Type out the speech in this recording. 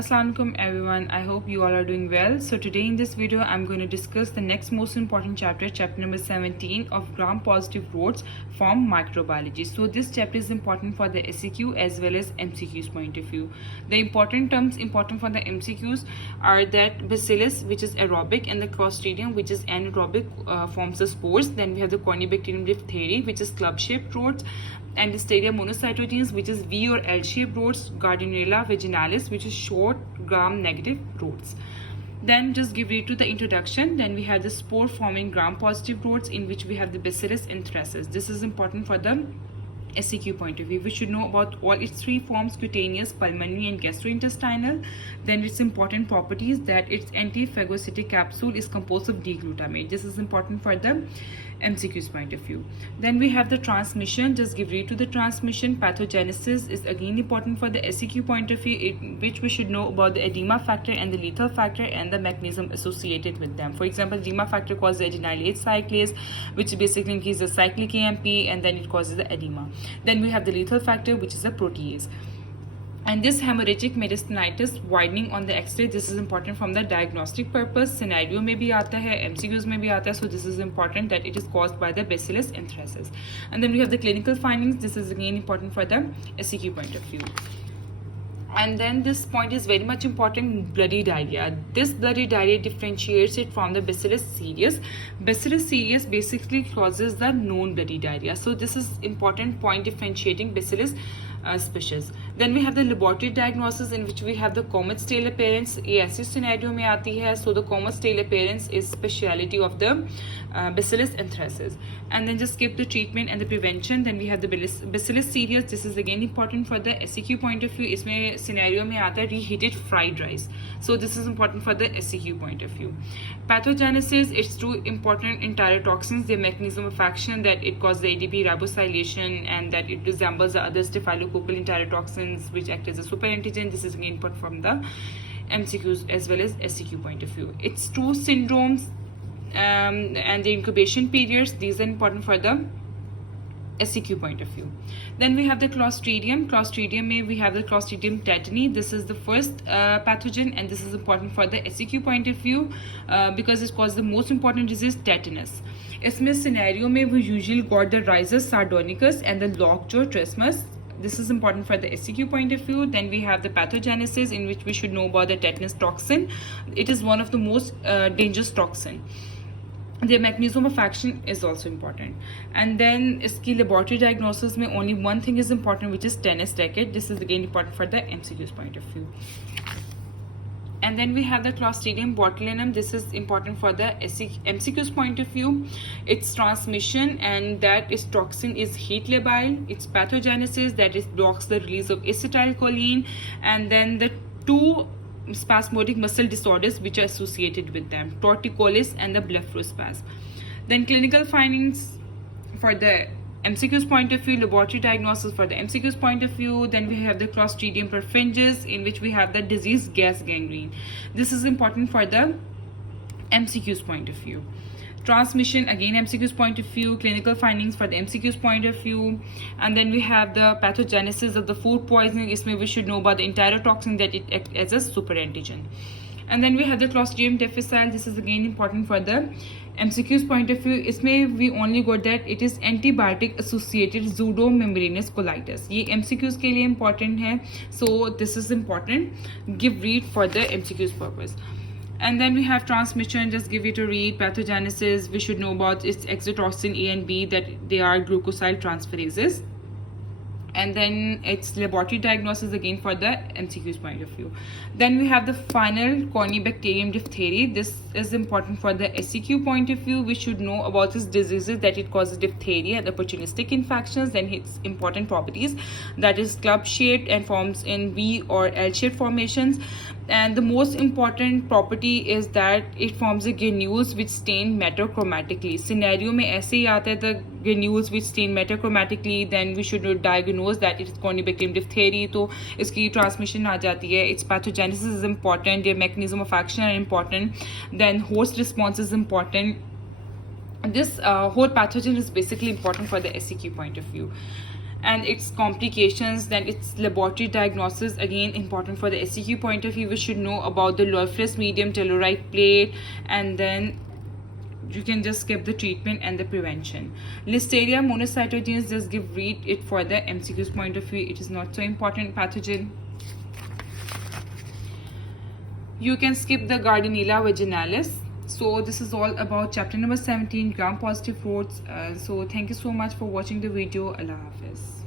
Assalamualaikum everyone, I hope you all are doing well. So today in this video I'm going to discuss the next most important chapter, chapter number 17 of gram-positive rods from microbiology. So this chapter is important for the SEQ as well as MCQ's point of view. The important terms important for the MCQs are that Bacillus, which is aerobic, and the Clostridium, which is anaerobic, forms the spores. Then we have the Corynebacterium diphtheria, which is club-shaped rods, and Diphtheria monocytogenes, which is V or L-shaped rods, Gardnerella vaginalis, which is short gram-negative rods. Then just give read to the introduction. Then we have the spore-forming gram-positive rods, in which we have the Bacillus anthracis. This is important for the SEQ point of view. We should know about all its three forms: cutaneous, pulmonary, and gastrointestinal. Then its important properties, that its antiphagocytic capsule is composed of D-glutamate. This is important for the MCQ's point of view. Then we have the transmission. Just give read to the transmission. Pathogenesis is again important for the SEQ point of view, in which we should know about the edema factor and the lethal factor and the mechanism associated with them. For example, edema factor causes the adenylate cyclase, which basically increases the cyclic AMP, and then it causes the edema. Then we have the lethal factor, which is a protease. And this hemorrhagic meristinitis widening on the X-ray, this is important from the diagnostic purpose. Scenario में भी आता है, MCQs में भी आता है, so this is important that it is caused by the Bacillus anthracis. And then we have the clinical findings. This is again important for the SEQ point of view. And then this point is very much important: bloody diarrhea. This bloody diarrhea differentiates it from the Bacillus cereus. Bacillus cereus basically causes the known bloody diarrhea. So this is important point differentiating Bacillus species. Then we have the laboratory diagnosis, in which we have the comet tail appearance. ये ऐसे scenario में आती है. So the comet tail appearance is speciality of the Bacillus anthracis. And then just skip the treatment and the prevention. Then we have the Bacillus cereus. This is again important for the SEQ point of view. इसमें scenario में आता है reheated fried rice. So this is important for the SEQ point of view. Pathogenesis, it's two important enterotoxins. The mechanism of action, that it causes the ADP ribosylation, and that it resembles the other staphylococcal enterotoxins which act as a superantigen. This is again input from the MCQs as well as SEQ point of view. It's two syndromes and the incubation periods. These are important for the SEQ point of view. Then we have the Clostridium. Clostridium में we have the Clostridium tetani. This is the first pathogen, and this is important for the SEQ point of view because it causes the most important disease, tetanus. इसमें scenario में we usually got the Rhizus sardonicus and the lockjaw trismus. This is important for the SEQ point of view. Then we have the pathogenesis, in which we should know about the tetanus toxin. It is one of the most dangerous toxin. The mechanism of action is also important. And then iski laboratory diagnosis में only one thing is important, which is tennis racket. This is again important for the MCQ's point of view. And then we have the Clostridium botulinum. This is important for the MCQ's point of view. Its transmission, and that its toxin is heat labile. Its pathogenesis, that it blocks the release of acetylcholine, and then the two spasmodic muscle disorders which are associated with them, torticollis and the blepharospasm. Then clinical findings for the MCQ's point of view, laboratory diagnosis for the MCQ's point of view. Then we have the Clostridium perfringens, in which we have the disease gas gangrene. This is important for the MCQ's point of view. Transmission, again MCQ's point of view. Clinical findings for the MCQ's point of view. And then we have the pathogenesis of the food poisoning. Isme we should know about the enterotoxin, that it acts as a superantigen. And then we have the Clostridium difficile. This is again important for the MCQ's point of view. इसमें we only got that it is antibiotic associated pseudomembranous colitis. ये MCQ's के लिए important है. So this is important. Give read for the MCQ's purpose. And then we have transmission. Just give it a read. Pathogenesis, we should know about its exotoxin A and B, that they are glucosyl transferases. And then it's laboratory diagnosis again for the MCQ's point of view. Then we have the final Corynebacterium diphtheria. This is important for the SEQ point of view. We should know about its diseases, that it causes diphtheria and opportunistic infections. Then its important properties, that is club shaped and forms in V or L shaped formations. And the most important property is that it forms a granules which stain metachromatically. Scenario में ऐसे ही आता है, the granules which stain metachromatically. Then we should diagnose that it is Corynebacterium diphtheria. तो इसकी transmission आ जाती है. Its pathogenesis is important. Their mechanism of action are important. Then host response is important. This whole pathogen is basically important for the SEQ point of view. and its complications. Then its laboratory diagnosis, again important for the SEQ point of view. We should know about the loiferous medium, telluride plate, and then you can just skip the treatment and the prevention. Listeria monocytogenes, just read it for the MCQ's point of view. It is not so important pathogen. You can skip the Gardnerella vaginalis. So this is all about chapter number 17, gram positive roots. So thank you so much for watching the video. Allah Hafiz.